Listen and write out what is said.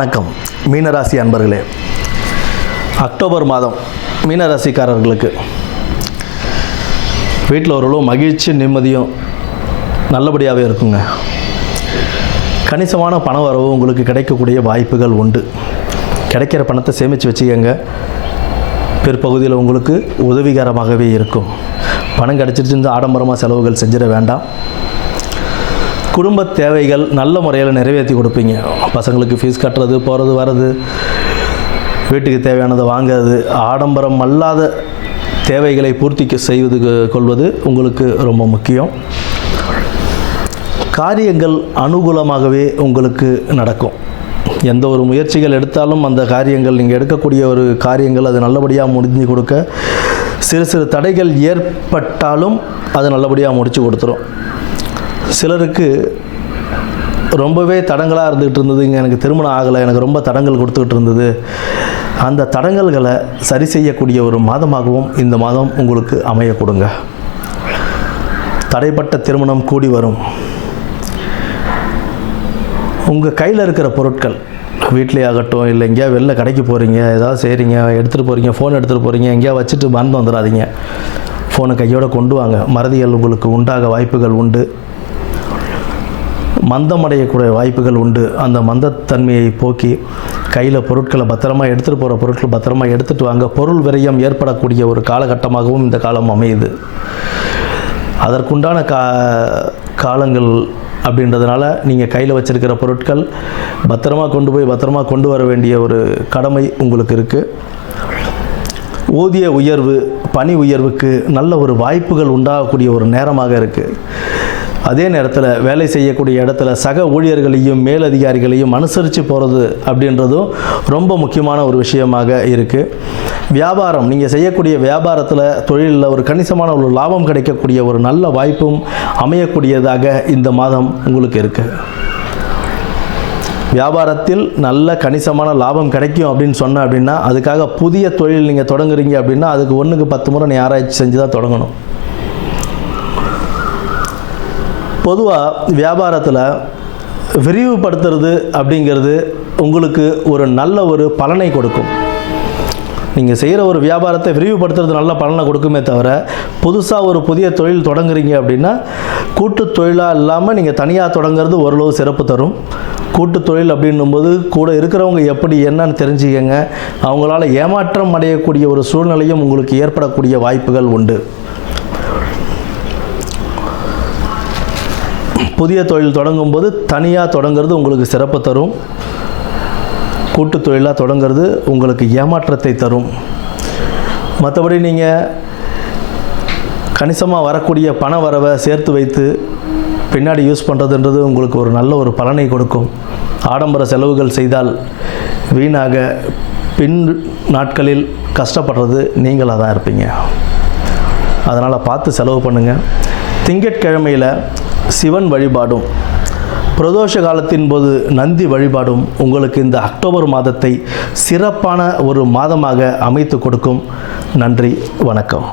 வணக்கம் மீனராசி அன்பர்களே. அக்டோபர் மாதம் மீனராசிக்காரர்களுக்கு வீட்டில் ஓரளவு மகிழ்ச்சி நிம்மதியும் நல்லபடியாகவே இருக்குங்க. கணிசமான பண வரவு உங்களுக்கு கிடைக்கக்கூடிய வாய்ப்புகள் உண்டு. கிடைக்கிற பணத்தை சேமித்து வச்சுக்கோங்க. பிற்பகுதியில் உங்களுக்கு உதவிகரமாகவே இருக்கும். பணம் கிடச்சிருச்சுன்னு ஆடம்பரமாக செலவுகள் செஞ்சிட வேண்டாம். குடும்ப தேவைகள் நல்ல முறையில் நிறைவேற்றி கொடுப்பீங்க. பசங்களுக்கு ஃபீஸ் கட்டுறது, போகிறது வர்றது, வீட்டுக்கு தேவையானதை வாங்கிறது, ஆடம்பரம் அல்லாத தேவைகளை பூர்த்தி கொள்வது உங்களுக்கு ரொம்ப முக்கியம். காரியங்கள் அனுகூலமாகவே உங்களுக்கு நடக்கும். எந்த ஒரு முயற்சிகள் எடுத்தாலும் அந்த காரியங்கள், நீங்கள் எடுக்கக்கூடிய ஒரு காரியங்கள் அது நல்லபடியாக முடிஞ்சு கொடுக்க, சிறு சிறு தடைகள் ஏற்பட்டாலும் அது நல்லபடியாக முடித்து கொடுத்துரும். சிலருக்கு ரொம்பவே தடங்களாக இருந்துகிட்டு இருந்தது, இங்கே எனக்கு திருமணம் ஆகலை, எனக்கு ரொம்ப தடங்கள் கொடுத்துக்கிட்டு இருந்தது. அந்த தடங்கல்களை சரி செய்யக்கூடிய ஒரு மாதமாகவும் இந்த மாதம் உங்களுக்கு அமைய கொடுங்க. தடைப்பட்ட திருமணம் கூடி வரும். உங்கள் கையில் இருக்கிற பொருட்கள், வீட்டிலே ஆகட்டும், இல்லை எங்கேயா வெளில கடைக்கு போகிறீங்க, ஏதாவது செய்கிறீங்க, எடுத்துகிட்டு போகிறீங்க, ஃபோன் எடுத்துகிட்டு போகிறீங்க, எங்கேயா வச்சுட்டு மறந்து வந்துடாதீங்க. ஃபோனை கையோடு கொண்டு வாங்க. மறதிகள் உங்களுக்கு உண்டாக வாய்ப்புகள் உண்டு. மந்தமடையக்கூடிய வாய்ப்புகள் உண்டு. அந்த மந்தத்தன்மையை போக்கி கையில் பொருட்களை பத்திரமாக எடுத்துகிட்டு போகிற பொருட்கள் பத்திரமாக எடுத்துகிட்டு வாங்க. பொருள் விரயம் ஏற்படக்கூடிய ஒரு காலகட்டமாகவும் இந்த காலம் அமையுது. அதற்குண்டான காலங்கள் அப்படின்றதுனால நீங்கள் கையில் வச்சுருக்கிற பொருட்கள் பத்திரமாக கொண்டு போய் பத்திரமாக கொண்டு வர வேண்டிய ஒரு கடமை உங்களுக்கு இருக்குது. ஊதிய உயர்வு, பணி உயர்வுக்கு நல்ல ஒரு வாய்ப்புகள் உண்டாகக்கூடிய ஒரு நேரமாக இருக்குது. அதே நேரத்தில் வேலை செய்யக்கூடிய இடத்துல சக ஊழியர்களையும் மேலதிகாரிகளையும் அனுசரித்து போகிறது அப்படின்றதும் ரொம்ப முக்கியமான ஒரு விஷயமாக இருக்குது. வியாபாரம், நீங்கள் செய்யக்கூடிய வியாபாரத்தில், தொழிலில் ஒரு கணிசமான ஒரு லாபம் கிடைக்கக்கூடிய ஒரு நல்ல வாய்ப்பும் அமையக்கூடியதாக இந்த மாதம் உங்களுக்கு இருக்குது. வியாபாரத்தில் நல்ல கணிசமான லாபம் கிடைக்கும் அப்படின்னு அப்படின்னா அதுக்காக புதிய தொழில் நீங்கள் தொடங்குறீங்க அப்படின்னா அதுக்கு 1க்கு 10 முறை நீ ஆராய்ச்சி செஞ்சு தான் தொடங்கணும். பொதுவாக வியாபாரத்தில் விரிவுபடுத்துறது அப்படிங்கிறது உங்களுக்கு ஒரு நல்ல ஒரு பலனை கொடுக்கும். நீங்கள் செய்கிற ஒரு வியாபாரத்தை விரிவுபடுத்துறது நல்ல பலனை கொடுக்குமே தவிர, புதுசாக ஒரு புதிய தொழில் தொடங்குறீங்க அப்படின்னா கூட்டு தொழிலாக இல்லாமல் நீங்கள் தனியாக தொடங்குறது ஓரளவு சிறப்பு தரும். கூட்டு தொழில் அப்படின்னும்போது கூட இருக்கிறவங்க எப்படி என்னன்னு தெரிஞ்சுக்கங்க. அவங்களால ஏமாற்றம் அடையக்கூடிய ஒரு சூழ்நிலையும் உங்களுக்கு ஏற்படக்கூடிய வாய்ப்புகள் உண்டு. புதிய தொழில் தொடங்கும்போது தனியாக தொடங்கிறது உங்களுக்கு சிறப்பு தரும். கூட்டு தொழிலாக தொடங்கிறது உங்களுக்கு ஏமாற்றத்தை தரும். மற்றபடி நீங்கள் கணிசமாக வரக்கூடிய பண வரவை சேர்த்து வைத்து பின்னாடி யூஸ் பண்ணுறதுன்றது உங்களுக்கு ஒரு நல்ல ஒரு பலனை கொடுக்கும். ஆடம்பர செலவுகள் செய்தால் வீணாக பின் நாட்களில் கஷ்டப்படுறது நீங்களாக தான் இருப்பீங்க. அதனால் பார்த்து செலவு பண்ணுங்கள். திங்கட்கிழமையில் சிவன் வழிபாடும் பிரதோஷ காலத்தின் போது நந்தி வழிபாடும் உங்களுக்கு இந்த அக்டோபர் மாதத்தை சிறப்பான ஒரு மாதமாக அமைத்து கொடுக்கும். நன்றி, வணக்கம்.